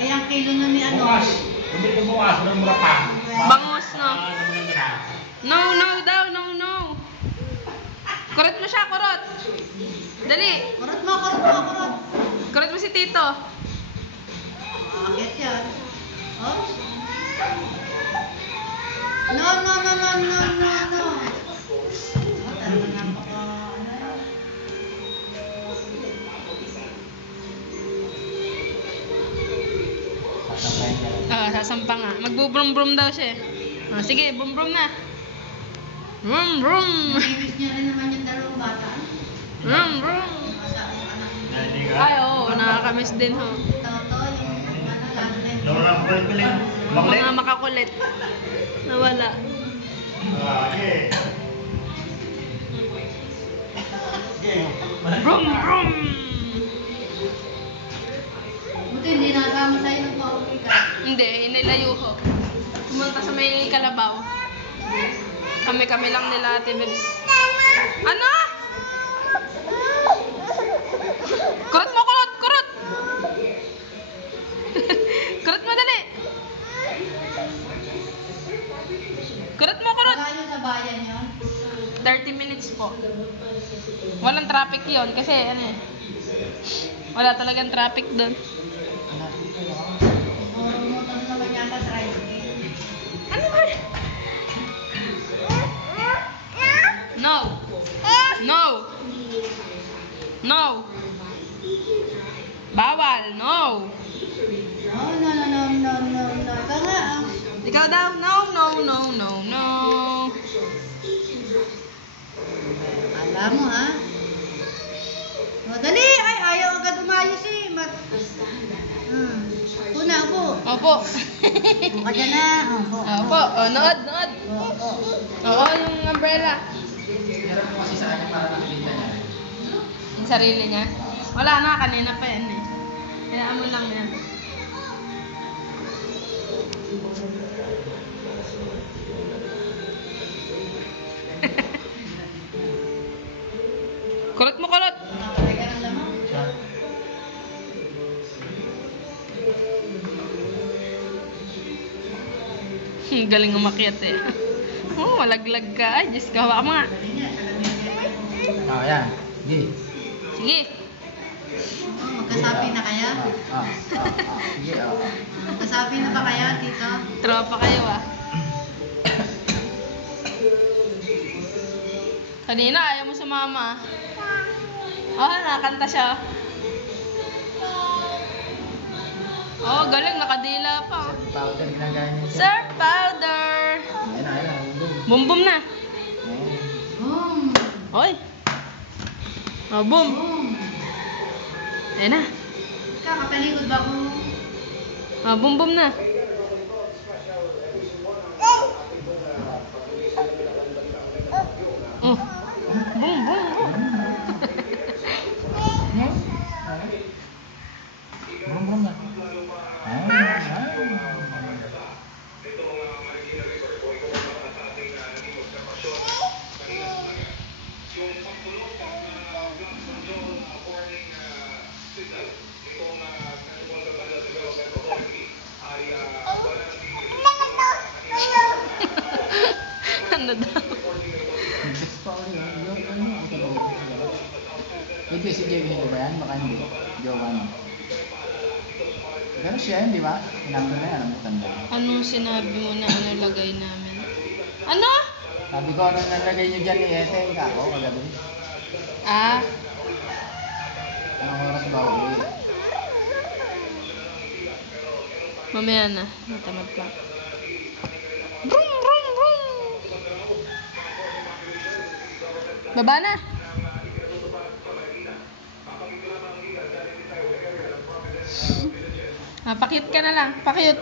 Ay, ang kilo na ni ano. Bukas. Bumili ka bukas. Walang mura pa. Bangus, no? No, no daw, no, no. Kurot mo siya, kurot. Dali. Kurot mo, kurot mo, kurot. Kurot mo si Tito. Akit yan. Oh. No, no, no, no, no, no, no. Oh, talagang napaka, ano. Sasampa nga. Magbo-brum-brum daw siya. Sige, brum-brum na. Brum-brum. Namimis niya rin naman yung dalawang bata. Brum-brum. Ay, oo. Nakakamiss din, ho. Toto, yung ano, last Lorang kulit-kulit. Mga makakulit. Nawala. Okay. Brum-brum. Buti hindi nakasama sa'yo ng pauwi ka. Hindi, inilayo ho. Pumunta sa may Kalabaw. Kami-kami lang nila, Ate Bebs. Ano? Kurot mo, kurot! Kurot! Kurot mo, dali! Kurot mo, kurot! Malayo sa bayan yun. 30 minutes po. Walang traffic yon kasi ano eh. Wala talagang traffic doon. Motor naman yata tricycle. Ano ba? No. No. No. Bawal. No. No, no, no, no, no, no, no. Ikaw nga, ah. Ikaw daw. No, no, no, no, no. Alam mo, ha? O, dali! Ay, ayaw agad umayos eh. Una, upo. Opo. Upo ka dyan na. Upo. Opo. O, nood, nood. Upo. Oo, yung umbrella. Meron mo kasi sa akin para nakikita niya. Yung sarili niya. Wala na, kanina pa yan eh. Kailangan mo lang yan. Kulot mo, kulot! Nakakay ka ng lamang. Galing umakyat eh. Oh, malaglag ka. Ay, Diyos ka, hawa mo nga. Dali nga, talagang yan. Oh, yan. Sige. Sige. Oh, magkasabi na kaya? Sige, Magkasabi na ba kaya, tito? Tropa kayo ah. Kanina, ayaw mo sumama. Oh, nakakanta siya. Oh, galing, nakadila pa. Powder ginagaya niya. Sir Powder! Ayan na, ayan na. Bum-bum na. Boom! Oy. Oh, boom. Boom! Ayan na. Kakapaligod ba ko? Oh, bum-bum na. Oh. Bum, bum, bum. Brum-brum na. Ano daw? Ito si Jamie Hill ba yan? Baka hindi. Jovan. Pero siya yun, di ba? Pinagto na yan, ang matanda. Anong sinabi mo na inilagay namin? Ano? Sabi ko, anong nalagay nyo dyan ni Ete? Ako, kagabi. Ah, Anong oras ba uwi? mamaya na. Natamad pa. Brum, brum, brum. Baba na. Pakiyot ka na lang. Pakiyot.